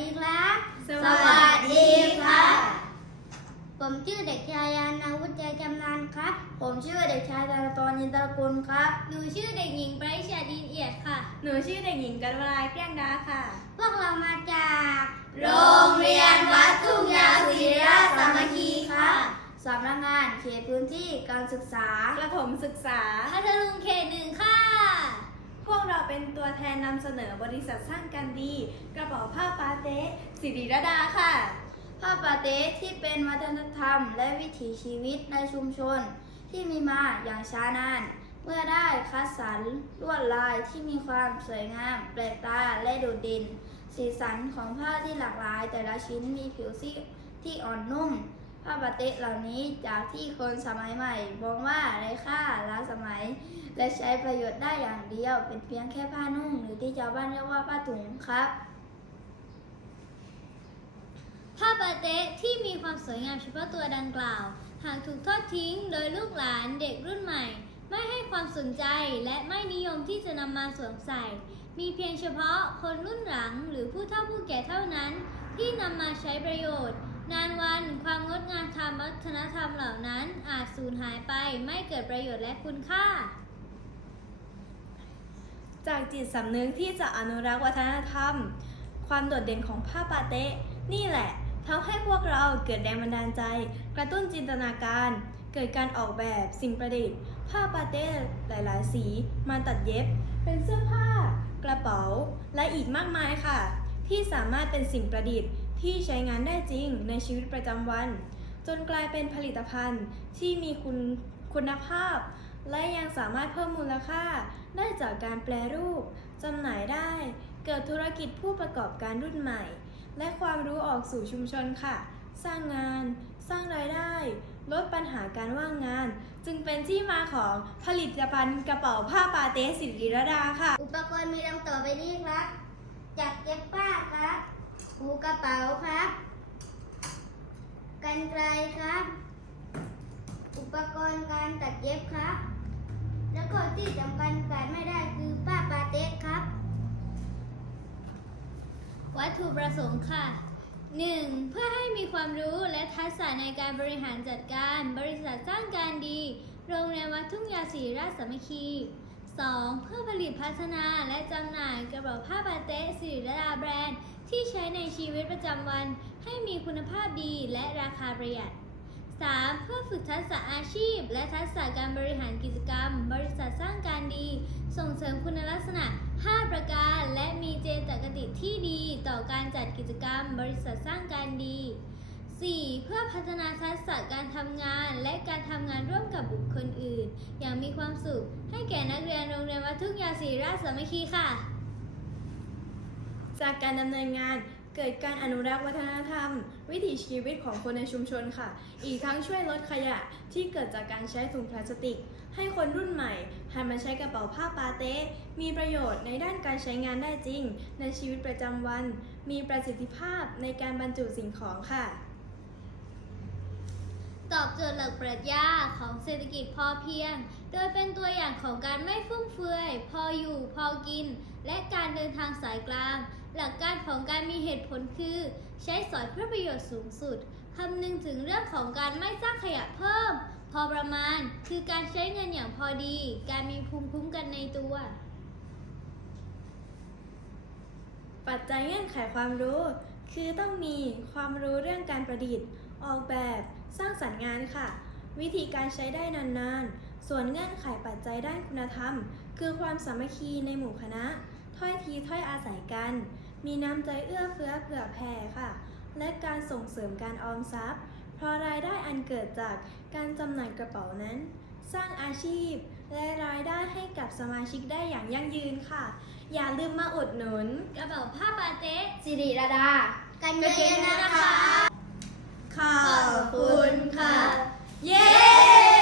ดีครับ สวัสดีครับ ผมชื่อเด็กชายานาวุฒิใจจำนานครับ ผมชื่อเด็กชายธนตรยินตระกุลครับ หนูชื่อเด็กหญิงปริชาดินเอียดค่ะ หนูชื่อเด็กหญิงกันวลายเกลี้ยงดาค่ะ พวกเรามาจาก โรงเรียนวัดทุ่งยาวศรีราชสามัคคีค่ะสำนักงานเขตพื้นที่การศึกษา ประถมศึกษาพัทลุงเขตหนึ่งค่ะ พวกเราเป็นตัวแทนนำเสนอบริษัทสร้างกันดี กระเป๋าผ้าปาเต้สิริรดาค่ะ ผ้าปาเต๊ะที่เป็นวัฒนธรรม และวิถีชีวิตในชุมชน ที่มีมาอย่างช้านาน เมื่อได้คัดสรรลวดลายที่มีความสวยงาม แปลกตาและโดดเด่นสีสันของผ้าที่หลากหลาย แต่ละชิ้นมีผิวที่ที่อ่อนนุ่มผ้าปาเต๊ะเหล่านี้จากที่คนสมัยใหม่มองว่าไร้ค่า มัย และใช้ประโยชน์ได้อย่างเดียว เป็นเพียงแค่ผ้านุ่งหรือที่ชาวบ้านเรียกว่าผ้าถุงครับผ้าปาเต๊ะที่มีความสวยงามเฉพาะตัวดังกล่าว หากถูกทอดทิ้งโดยลูกหลานเด็กรุ่นใหม่ ไม่ให้ความสนใจและไม่นิยมที่จะนำมาสวมใส่ มีเพียงเฉพาะคนรุ่นหลังหรือผู้เฒ่าผู้แก่เท่านั้น ที่นำมาใช้ประโยชน์ นานวันความงดงามทางวัฒนธรรมเหล่านั้นอาจสูญหายไปไม่เกิดประโยชน์และคุณค่า จากจิตสำนึกที่จะอนุรักษ์วัฒนธรรม ความโดดเด่นของผ้าปาเต้นี่แหละทำให้พวกเราเกิดแรงบันดาลใจ กระตุ้นจินตนาการ เกิดการออกแบบสิ่งประดิษฐ์ ผ้าปาเต้หลาย ๆ สี มาตัดเย็บ เป็นเสื้อผ้า กระเป๋า และอีกมากมายค่ะ ที่สามารถเป็นสิ่งประดิษฐ์ ที่ใช้งานได้จริงในชีวิตประจำวัน จนกลายเป็นผลิตภัณฑ์ที่มีคุณคุณภาพ และยังสามารถเพิ่มมูลค่าได้จากการแปลรูปจำหน่ายได้ เกิดธุรกิจผู้ประกอบการรุ่นใหม่ และความรู้ออกสู่ชุมชนค่ะ สร้างงาน สร้างรายได้ ลดปัญหาการว่างงาน จึงเป็นที่มาของผลิตภัณฑ์กระเป๋าผ้าปาเต้สิริรดาค่ะ อุปกรณ์มีดังต่อไปนี้ครับ จักรเย็บผ้าครับ หูกระเป๋าครับ กันไกลครับ อุปกรณ์การตัดเย็บครับ แล้วก็ที่สำคัญขาดไม่ได้คือผ้าปาเต็กครับ วัตถุประสงค์ค่ะ 1. เพื่อให้มีความรู้และทักษะในการบริหารจัดการ บริษัทสร้างการดี โรงเรียนวัดทุ่งยาศรีราชสามัคคี 2. เพื่อผลิตพัฒนาและจำหน่ายกระเป๋าผ้าปาเต๊ะสิริดาแบรนด์ ที่ใช้ในชีวิตประจำวัน ให้มีคุณภาพดีและราคาประหยัด 3. เพื่อฝึกทักษะอาชีพ และทักษะการบริหารกิจกรรม บริษัทสร้างการดี ส่งเสริมคุณลักษณะ 5 ประการ และมีเจตคติที่ดี ต่อการจัดกิจกรรม บริษัทสร้างการดี 4. เพื่อพัฒนาทักษะการทำงานและการทำงานร่วมกับบุคคลอื่น อย่างมีความสุข ให้แก่นักเรียนโรงเรียนวัดทุ่งยาศรีราชสามัคคีค่ะ จากการดำเนินงานเกิดการอนุรักษ์วัฒนธรรม วิถีชีวิตของคนในชุมชนค่ะ อีกทั้งช่วยลดขยะที่เกิดจากการใช้ถุงพลาสติก ให้คนรุ่นใหม่หันมาใช้กระเป๋าผ้าปาเต้มีประโยชน์ในด้านการใช้งานได้จริง ในชีวิตประจำวัน มีประสิทธิภาพในการบรรจุสิ่งของค่ะ ตอบโจทย์หลักปรัชญาของเศรษฐกิจพอเพียง โดยเป็นตัวอย่างของการไม่ฟุ่มเฟือย พออยู่พอกิน และการเดินทางสายกลาง หลักการของการมีเหตุผลคือ ใช้สอยเพื่อประโยชน์สูงสุดคำนึงถึงเรื่องของการไม่สร้างขยะเพิ่ม พอประมาณคือการใช้เงินอย่างพอดี การมีภูมิคุ้มกันในตัว ปัจจัยเงื่อนไขความรู้ คือต้องมีความรู้เรื่องการประดิษฐ์ ออกแบบ สร้างสรรค์งานค่ะ วิธีการใช้ได้นานๆ ส่วนเงื่อนไขปัจจัยด้านคุณธรรม คือความสามัคคีในหมู่คณะ ถ้อยทีถ้อยอาศัยกัน มีน้ำใจเอื้อเฟื้อเผื่อแผ่ค่ะ และการส่งเสริมการออมทรัพย์ เพราะรายได้อันเกิดจากการจำหน่ายกระเป๋านั้น สร้างอาชีพ และรายได้ให้กับสมาชิกได้อย่างยั่งยืนค่ะ อย่าลืมมาอุดหนุน กระเป๋าผ้าปาเต๊ะสิริราดา กันเยอะๆนะคะ ขอบคุณค่ะ เย้